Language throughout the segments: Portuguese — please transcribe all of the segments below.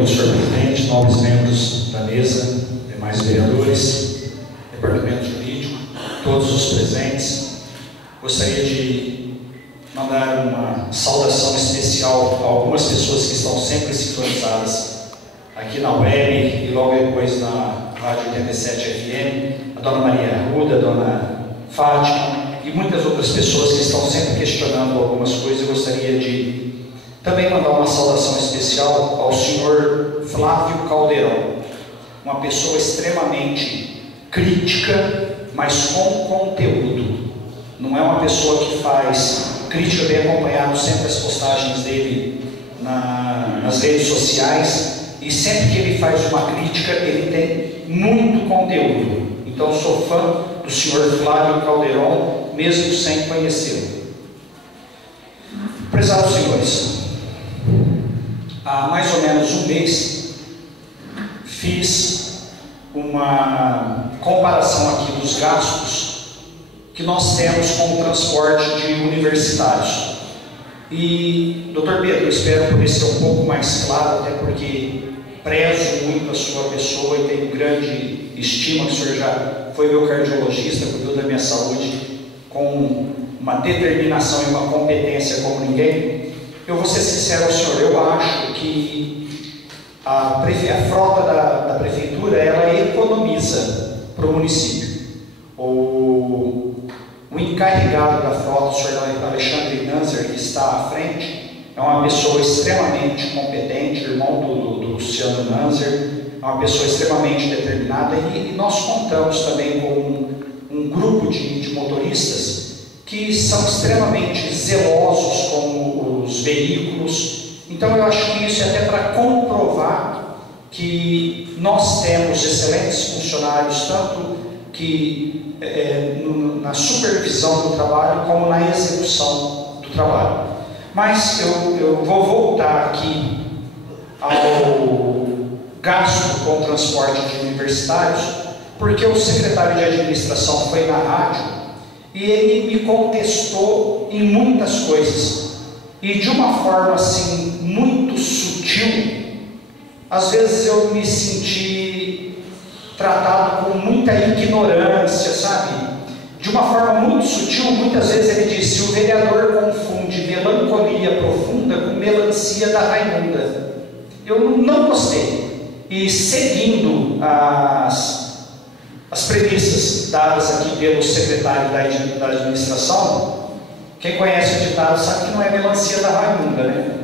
noite, senhor presidente, nobres membros da mesa, demais vereadores, departamento jurídico, todos os presentes. Gostaria de mandar uma saudação especial a algumas pessoas que estão sempre sintonizadas aqui na web e logo depois na Rádio 87 FM, a dona Maria Arruda, a dona Fátima e muitas outras pessoas que estão sempre questionando algumas coisas. Eu gostaria de também mandar uma saudação especial ao senhor Flávio Caldeirão, uma pessoa extremamente crítica, mas com conteúdo. Não é uma pessoa que faz crítica, bem acompanhado sempre as postagens dele nas redes sociais, e sempre que ele faz uma crítica, ele tem muito conteúdo. Então, sou fã do senhor Flávio Caldeirão, mesmo sem conhecê-lo. Prezados senhores, há mais ou menos um mês, fiz uma comparação aqui dos gastos que nós temos com o transporte de universitários. E, doutor Pedro, eu espero poder ser um pouco mais claro, até porque prezo muito a sua pessoa e tenho grande estima, que o senhor já foi meu cardiologista, cuidou da minha saúde com uma determinação e uma competência como ninguém. Eu vou ser sincero ao senhor, eu acho que a frota da prefeitura, ela economiza para o município. O encarregado da frota, o senhor Alexandre Nanzer, que está à frente, é uma pessoa extremamente competente, irmão do Luciano Nanzer, é uma pessoa extremamente determinada, e nós contamos também com um grupo de motoristas que são extremamente zelosos com os veículos. Então eu acho que isso é até para comprovar que nós temos excelentes funcionários, tanto que na supervisão do trabalho como na execução do trabalho. Mas eu vou voltar aqui ao gasto com o transporte de universitários, porque o secretário de administração foi na rádio e ele me contestou em muitas coisas, e de uma forma assim muito sutil. Às vezes eu me senti tratado com muita ignorância, sabe? De uma forma muito sutil. Muitas vezes ele disse: o vereador confunde melancolia profunda com melancia da Raimunda. Eu não gostei. E seguindo as premissas dadas aqui pelo secretário da administração, quem conhece o ditado sabe que não é melancia da Raimunda, né?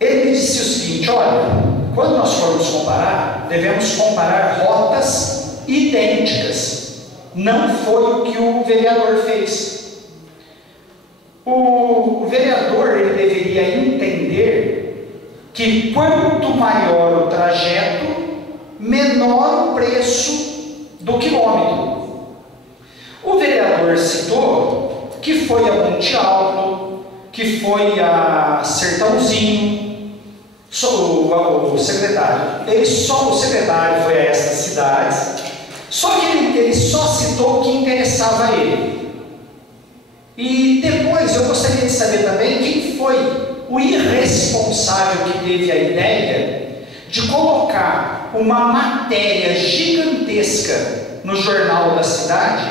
Ele disse o seguinte: olha, quando nós formos comparar, devemos comparar rotas idênticas. Não foi o que o vereador fez. O vereador, ele deveria entender que quanto maior o trajeto, menor o preço do quilômetro. O vereador citou que foi a Monte Alto, que foi a Sertãozinho. O secretário, o secretário foi a essas cidades, só que ele só citou o que interessava a ele. E depois eu gostaria de saber também quem foi o irresponsável que teve a ideia de colocar uma matéria gigantesca no jornal da cidade,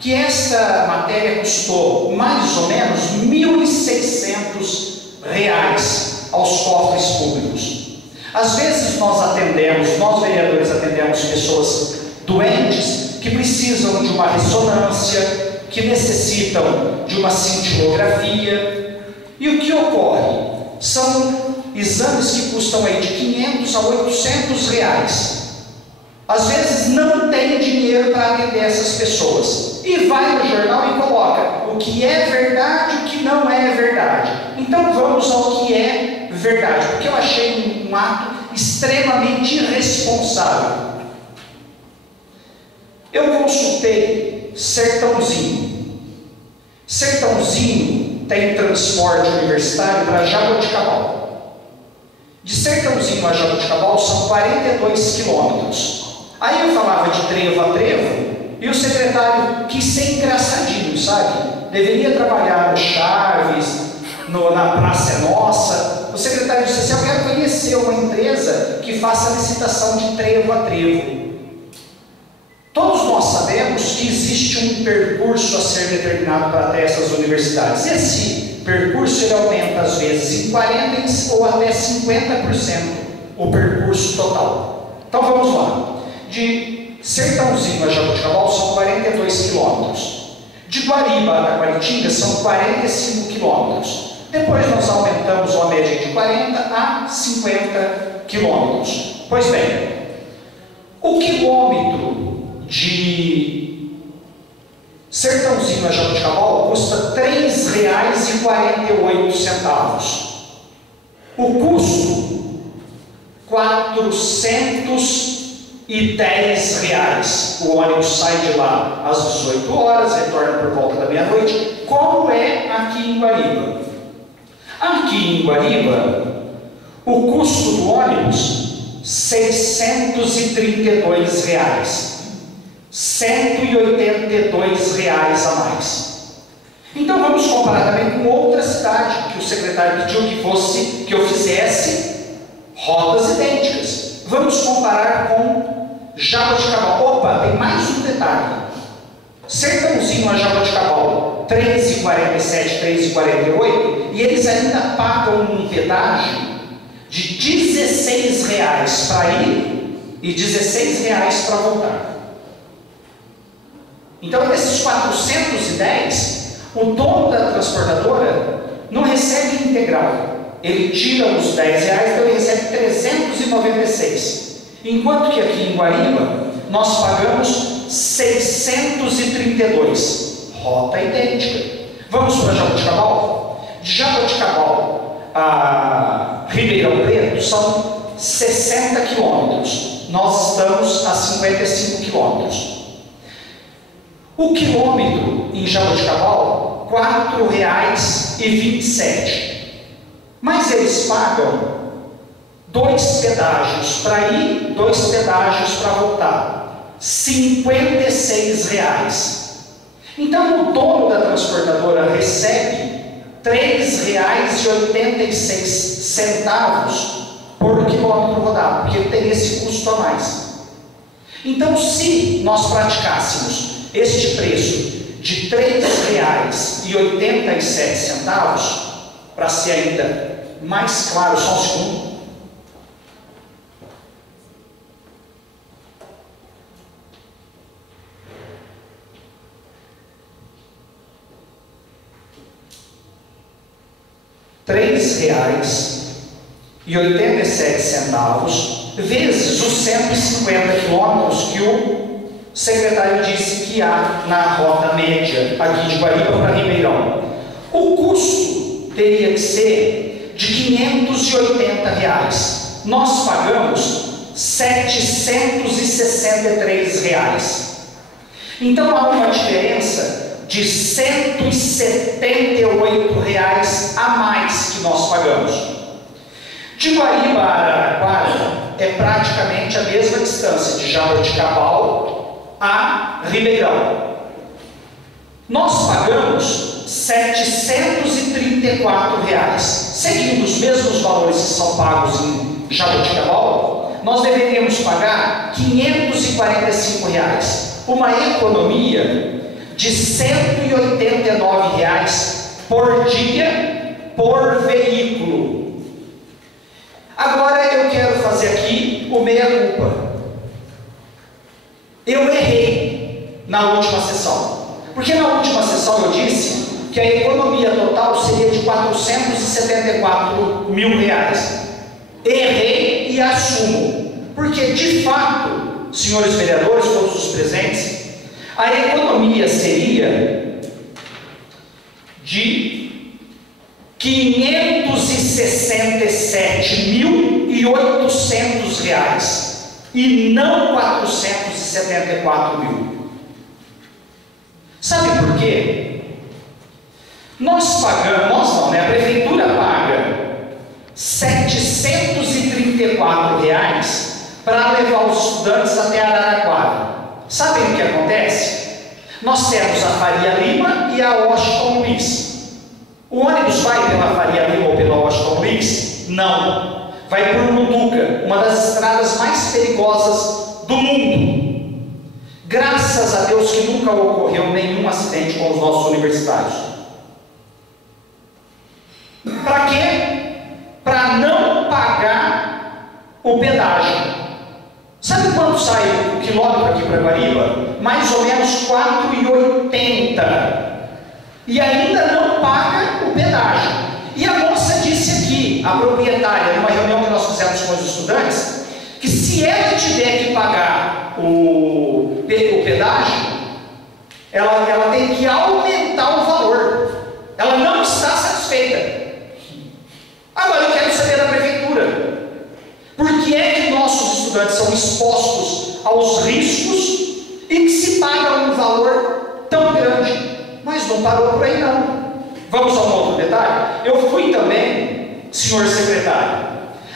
que esta matéria custou mais ou menos R$1.600 aos cofres públicos. Às vezes nós vereadores atendemos pessoas doentes que precisam de uma ressonância, que necessitam de uma cintilografia, e o que ocorre? São exames que custam aí de R$500 a R$800. Às vezes não tem dinheiro para atender essas pessoas, e vai no jornal e coloca o que é verdade e o que não é verdade. Então vamos ao que é verdade, porque eu achei um ato extremamente irresponsável. Eu consultei Sertãozinho. Sertãozinho tem transporte universitário para Jaboticabal. De Sertãozinho a Jaboticabal são 42 quilômetros. Aí eu falava de trevo a trevo, e o secretário quis ser engraçadinho, sabe? Deveria trabalhar no Chaves, na Praça é Nossa. O secretário disse assim: eu quero conhecer uma empresa que faça licitação de trevo a trevo. Todos nós sabemos que existe um percurso a ser determinado para até essas universidades. Esse percurso ele aumenta às vezes em 40% ou até 50% o percurso total. Então vamos lá. De Sertãozinho a Jaboticabal são 42 quilômetros. De Guariba a Taquaritinga são 45 quilômetros. Depois nós aumentamos uma média de 40 a 50 quilômetros. Pois bem, o quilômetro de Sertãozinho a Jaboticabal custa R$ 3,48. O custo R$ 410. O ônibus sai de lá às 18 horas, retorna por volta da meia-noite. Como é aqui em Guariba? Aqui em Guariba, o custo do ônibus R$ 632. R$ 182 a mais. Então vamos comparar também com outra cidade que o secretário pediu que eu fizesse rotas idênticas. Vamos comparar com Jaboticabal. Opa, tem mais um detalhe. Sertãozinho a Jaboticabal, R$ 3,47, R$ 3,48, e eles ainda pagam um pedágio de R$ 16 para ir e R$ 16 para voltar. Então, desses 410, o dono da transportadora não recebe integral. Ele tira os R$ 10, então ele recebe 396. Enquanto que aqui em Guariba, nós pagamos 632. Rota idêntica. Vamos para Jaboticabal? De Jaboticabal a Ribeirão Preto são 60 quilômetros. Nós estamos a 55 quilômetros. O quilômetro em Jaboticabal, R$ 4,27. Mas eles pagam 2 pedágios para ir, 2 pedágios para voltar. R$ 56. Então o dono da transportadora recebe R$ 3,86 por quilômetro rodado, porque ele tem esse custo a mais. Então, se nós praticássemos este preço de R$ 3,87, para ser ainda mais claro, só um segundo. R$ 3,87 vezes os 150 quilômetros que o secretário disse que há na rota média aqui de Guariba para Ribeirão. O custo teria que ser de R$ 580. Nós pagamos R$ 763. Então há uma diferença de R$ 178 a mais que nós pagamos. De Guariba a Araraquara é praticamente a mesma distância de Jaboticabal a Ribeirão. Nós pagamos R$ 734. Seguindo os mesmos valores que são pagos em Jaboticabal, nós deveríamos pagar R$ 545. Uma economia de R$ 189 por dia por veículo. Agora eu quero fazer aqui o meia-culpa. Eu errei na última sessão, porque na última sessão eu disse que a economia total seria de R$ 474 mil. Errei e assumo, porque de fato, senhores vereadores, todos os presentes, a economia seria de R$ 567.800 e não 474 mil. Sabe por quê? Nós pagamos, a prefeitura paga R$ 734 para levar os estudantes até Araraquara. Sabem o que acontece? Nós temos a Faria Lima e a Washington Luiz. O ônibus vai pela Faria Lima ou pela Washington Luiz? Não. Vai por Mutuca, uma das estradas mais perigosas do mundo. Graças a Deus que nunca ocorreu nenhum acidente com os nossos universitários. Para quê? Para não pagar o pedágio. Sabe quanto sai o quilômetro aqui para Guariba? Mais ou menos R$ 4,80. E ainda não paga o pedágio. E a moça disse aqui, a proprietária, numa reunião que nós fizemos com os estudantes, que se ela tiver que pagar o pedágio, ela tem que aumentar o valor. Ela não está satisfeita. Agora eu quero saber da prefeitura. Por que é que nossos estudantes são expostos aos riscos e que se paga um valor tão grande? Mas não parou por aí não. Vamos a um outro detalhe? Eu fui também, senhor secretário,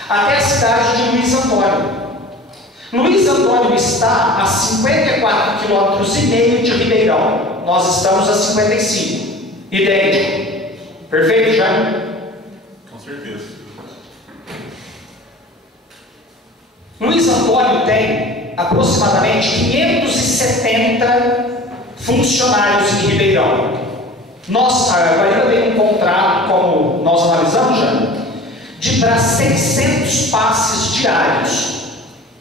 até a cidade de Luiz Antônio. Luiz Antônio está a 54,5 km de Ribeirão. Nós estamos a 55. Idêntico. Perfeito, Jaime? Com certeza. Luiz Antônio tem aproximadamente 570 funcionários em Ribeirão. Nós, a Guariba tem um contrato, como nós analisamos já, de para 600 passes diários.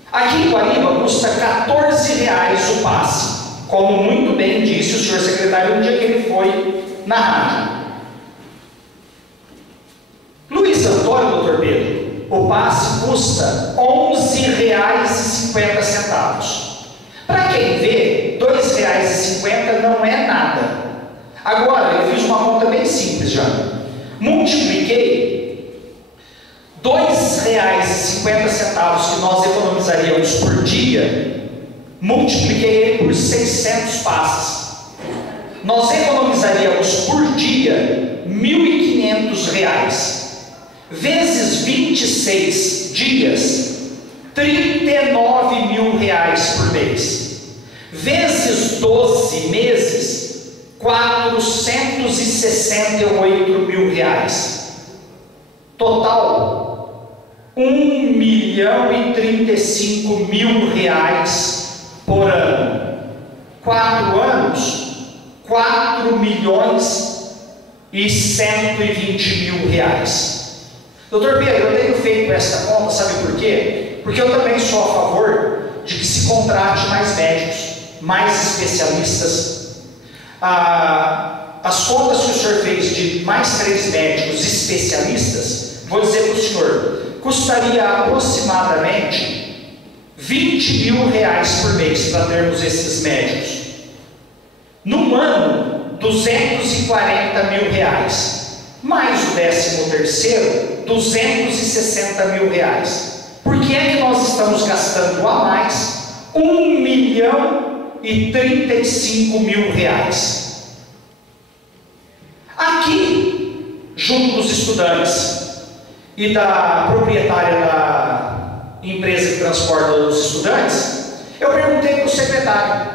Aqui em Guariba custa R$14 o passe, como muito bem disse o senhor secretário no dia que ele foi na rádio. Luiz Antônio, doutor Pedro, o passe custa R$11,50. Para quem vê, R$2,50 não é nada. Agora, eu fiz uma conta bem simples já. Multipliquei R$2,50 que nós economizaríamos por dia, multipliquei ele por 600 passes. Nós economizaríamos por dia R$1.500. Vezes 26 dias, R$39.000 por mês. Vezes 12 meses, R$468.000. Total, R$1.035.000 por ano. 4 anos, R$4.120.000. Doutor Pedro, eu tenho feito essa conta, sabe por quê? Porque eu também sou a favor de que se contrate mais médicos, mais especialistas. As contas que o senhor fez de mais 3 médicos especialistas, vou dizer para o senhor, custaria aproximadamente R$20.000 por mês para termos esses médicos. Num ano, R$240.000. Mais o 13º, R$260.000. Por que é que nós estamos gastando a mais R$1.035.000? Aqui, junto dos estudantes e da proprietária da empresa que transporta os estudantes, eu perguntei para o secretário,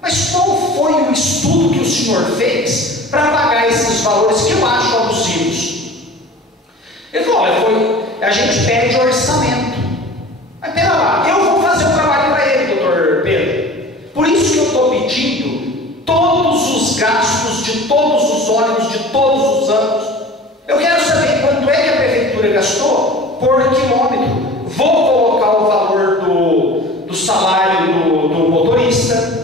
mas qual foi o estudo que o senhor fez para pagar esses valores que eu acho abusivos? Ele falou, olha, a gente pede orçamento. Mas pera lá, eu vou fazer o trabalho para ele, doutor Pedro. Por isso que eu estou pedindo todos os gastos de todos os ônibus de todos os anos. Eu quero saber quanto é que a prefeitura gastou por quilômetro. Vou colocar o valor do salário do motorista,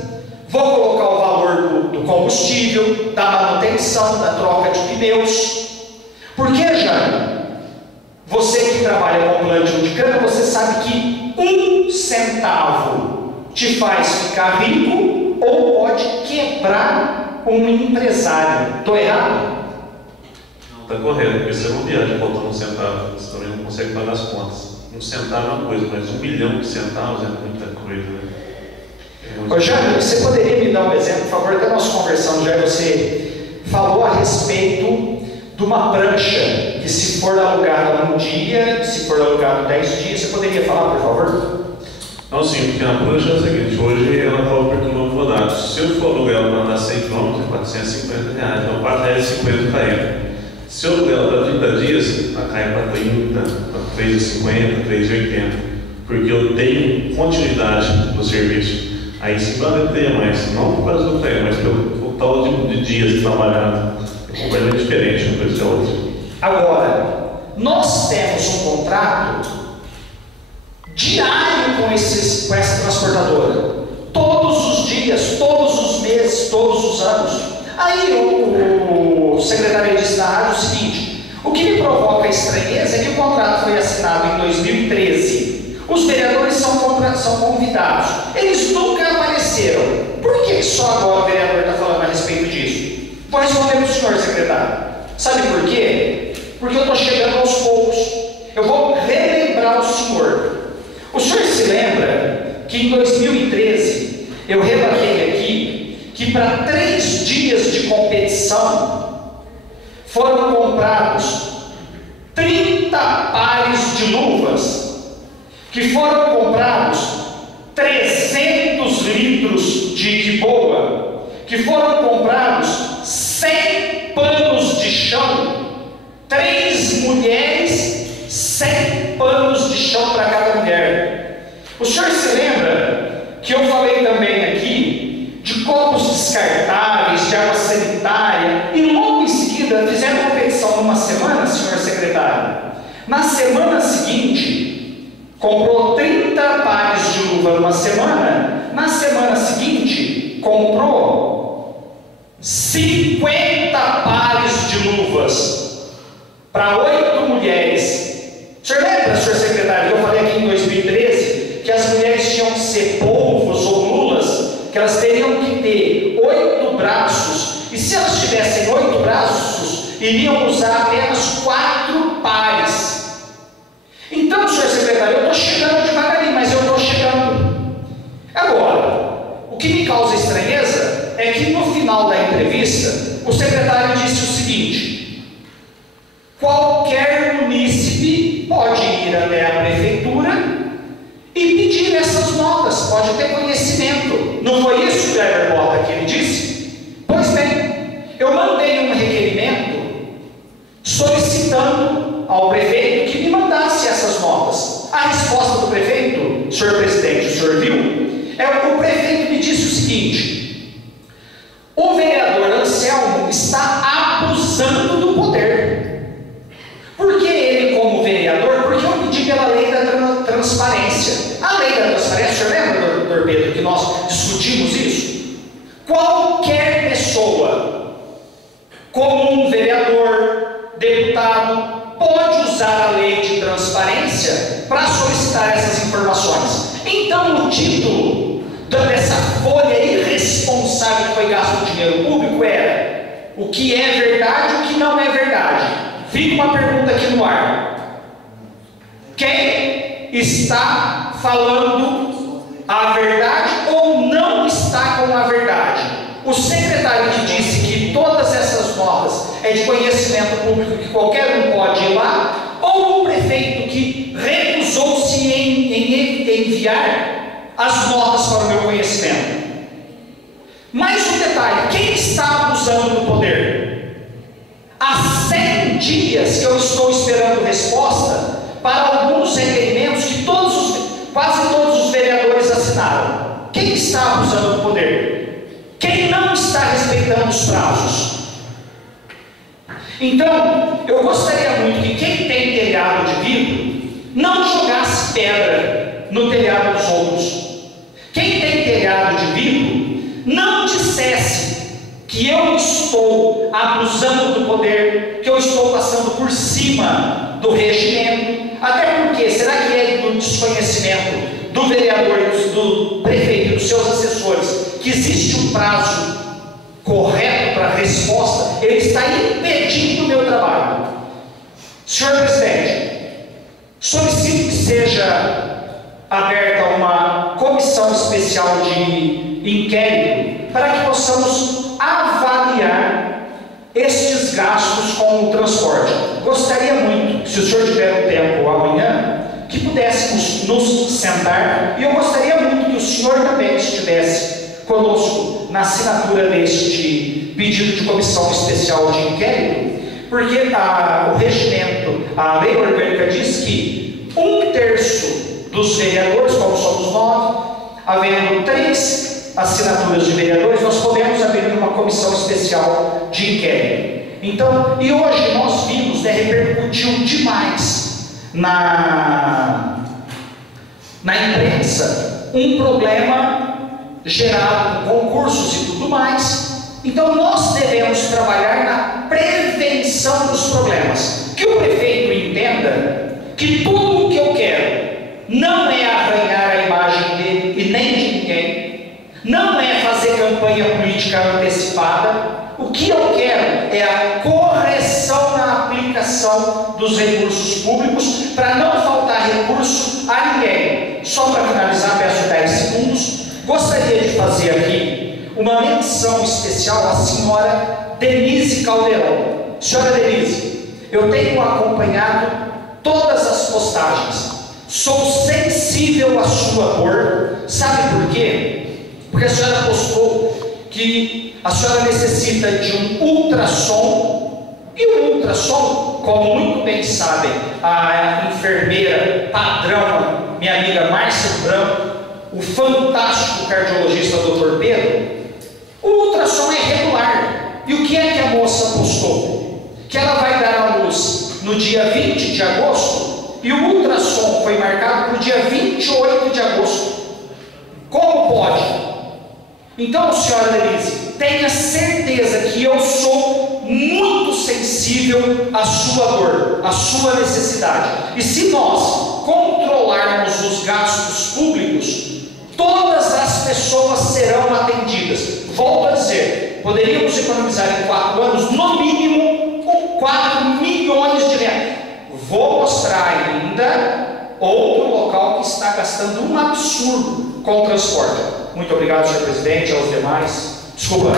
vou colocar o valor do combustível, da manutenção, da troca de pneus. Porque, Jaime, você que trabalha com plantio de cana, você sabe que 1 centavo te faz ficar rico ou pode quebrar um empresário. Estou errado? Não, está correto, porque você não viaja faltando 1 centavo, você também não consegue pagar as contas. 1 centavo é uma coisa, mas 1 milhão de centavos é muita coisa, né? Ô Jaime, você poderia me dar um exemplo, por favor? Até nós conversamos, já você falou a respeito de uma prancha que, se for alugada num dia, se for alugada 10 dias, você poderia falar, por favor? Não, sim, porque a prancha é o seguinte, hoje ela está por quilômetro rodado. Se eu for alugar ela para andar 100 km, é R$450, então R$4,50 para ele. Se eu der 30 dias, cai para 30, para 3,50, 3,80, porque eu tenho continuidade do serviço. Aí sim vale ter mais, não por causa do treino, mas pelo total de dias trabalhado. É completamente diferente uma coisa da outra. Agora, nós temos um contrato diário com essa transportadora. Todos os dias, todos os meses, todos os anos. Aí o secretário disse na rádio o seguinte: o que me provoca estranheza é que o contrato foi assinado em 2013. Os vereadores são convidados. Eles nunca apareceram. Por que só agora o vereador está falando a respeito disso? Vou responder para o senhor, secretário. Sabe por quê? Porque eu estou chegando aos poucos. Eu vou relembrar o senhor. O senhor se lembra que em 2013 eu relatei aqui que para 3 dias de competição foram comprados 30 pares de luvas, que foram comprados 300 litros de Quiboa, que foram comprados 100 panos de chão, 3 mulheres, 100 panos de chão para cada mulher. O senhor se lembra que eu falei também aqui de copos descartáveis, de água sanitária, e logo em seguida fizeram competição numa semana, senhor secretário. Na semana seguinte, comprou 30 pares de luva numa semana. Na semana seguinte, comprou 50 pares de luvas para 8 mulheres. O senhor lembra, senhor secretário, que eu falei aqui em 2013 que as mulheres tinham que ser polvos ou lulas, que elas teriam que ter 8 braços, e se elas tivessem 8 braços, iriam usar apenas 4 pares. Então, senhor secretário, eu estou chegando devagarinho, mas eu estou chegando. Agora, o que me causa estranheza é que no final da entrevista, o secretário disse o seguinte: qualquer munícipe pode ir até a prefeitura e pedir essas notas, pode ter conhecimento. Não foi isso, Kleber Mota, que ele disse? Pois bem, eu mandei um requerimento solicitando ao prefeito que me mandasse essas notas. A resposta do prefeito, senhor presidente, o senhor viu? O prefeito me disse o seguinte: o vereador Anselmo está abusando do poder. Por que ele, como vereador? Porque eu pedi pela lei da transparência. A lei da transparência, o senhor lembra, doutor Pedro, que nós discutimos isso? Qualquer pessoa, como um vereador, deputado, pode usar a lei de transparência para solicitar essas informações. Então, o título dessa folha irresponsável que foi gasto com dinheiro público era: o que é verdade e o que não é verdade. Fica uma pergunta aqui no ar: quem está falando a verdade ou não está com a verdade? O secretário que disse que todas essas notas é de conhecimento público, que qualquer um pode ir lá, ou o prefeito que recusou-se em enviar as notas para o meu conhecimento? Mais um detalhe: quem está abusando do poder? Há 100 dias que eu estou esperando resposta para alguns requerimentos que quase todos os vereadores assinaram. Quem está abusando do poder? Quem não está respeitando os prazos? Então, eu gostaria muito que quem tem telhado de vidro não jogasse pedra no telhado dos outros. Quem tem telhado de vidro não dissesse que eu estou abusando do poder, que eu estou passando por cima do regimento. Até porque, será que é do desconhecimento do vereador, do prefeito e dos seus assessores que existe um prazo correto para a resposta? Ele está impedindo o meu trabalho. Senhor presidente, solicito que seja aberta uma comissão especial de inquérito para que possamos avaliar estes gastos com o transporte. Gostaria muito, se o senhor tiver um tempo amanhã, que pudéssemos nos sentar, e eu gostaria muito que o senhor também estivesse conosco na assinatura deste pedido de comissão especial de inquérito, Porque o regimento, a lei orgânica diz que 1/3 dos vereadores, como somos 9, havendo 3 assinaturas de vereadores, nós podemos abrir uma comissão especial de inquérito. Então, e hoje nós vimos, repercutiu demais na imprensa um problema gerado com concursos e tudo mais. Então nós devemos trabalhar na prevenção dos problemas. Que o prefeito entenda que tudo o que eu quero não é arranhar a imagem dele e nem de ninguém, não é fazer campanha política antecipada. O que eu quero é a correção na aplicação dos recursos públicos, para não faltar recurso a ninguém. Só para finalizar, peço 10 segundos, gostaria de fazer aqui uma menção especial à senhora Denise Caldeirão. Senhora Denise, eu tenho acompanhado todas as postagens, sou sensível à sua dor. Sabe por quê? Porque a senhora postou que a senhora necessita de um ultrassom, e o ultrassom, como muito bem sabem a enfermeira padrão, minha amiga Márcia Branco, o fantástico cardiologista Dr. Pedro, o ultrassom é regular. E o que é que a moça postou? Que ela vai dar à luz no dia 20 de agosto, e o ultrassom foi marcado para o dia 28 de agosto. Como pode? Então, senhora Denise, tenha certeza que eu sou muito sensível à sua dor, à sua necessidade. E se nós controlarmos os gastos públicos, todas as pessoas serão atendidas. Volto a dizer, poderíamos economizar em 4 anos, no mínimo, 4 milhões de reais. Vou mostrar ainda outro local que está gastando um absurdo com o transporte. Muito obrigado, senhor presidente, aos demais. Desculpa.